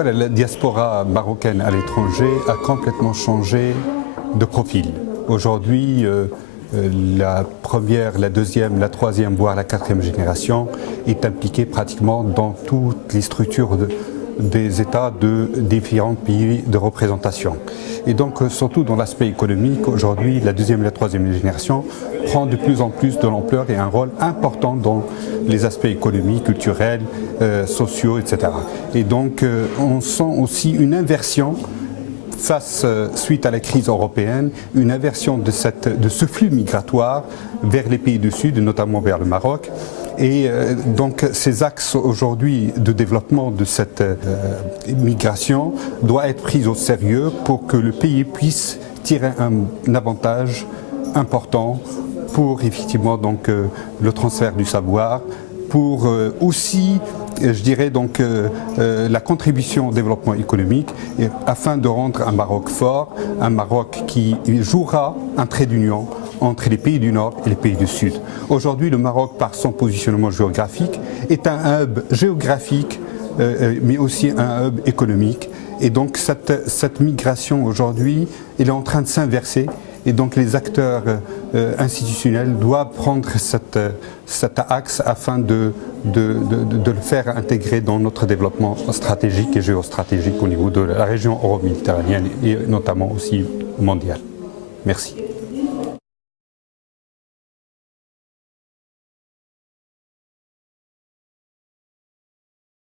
Voilà, la diaspora marocaine à l'étranger a complètement changé de profil. Aujourd'hui, la première, la deuxième, la troisième, voire la quatrième génération est impliquée pratiquement dans toutes les structures des États de différents pays de représentation. Et donc, surtout dans l'aspect économique, aujourd'hui, la deuxième et la troisième génération prend de plus en plus de l'ampleur et un rôle important dans les aspects économiques, culturels, sociaux, etc. Et donc, on sent aussi une inversion suite à la crise européenne, une inversion de ce flux migratoire vers les pays du Sud, notamment vers le Maroc. Et donc ces axes aujourd'hui de développement de cette migration doivent être pris au sérieux pour que le pays puisse tirer un avantage important pour effectivement donc, le transfert du savoir, pour aussi, je dirais donc, la contribution au développement économique afin de rendre un Maroc fort, un Maroc qui jouera un trait d'union entre les pays du Nord et les pays du Sud. Aujourd'hui, le Maroc, par son positionnement géographique, est un hub géographique, mais aussi un hub économique. Et donc cette migration aujourd'hui, elle est en train de s'inverser. Et donc les acteurs institutionnels doivent prendre cet axe afin de le faire intégrer dans notre développement stratégique et géostratégique au niveau de la région euro-méditerranéenne et notamment aussi mondiale. Merci.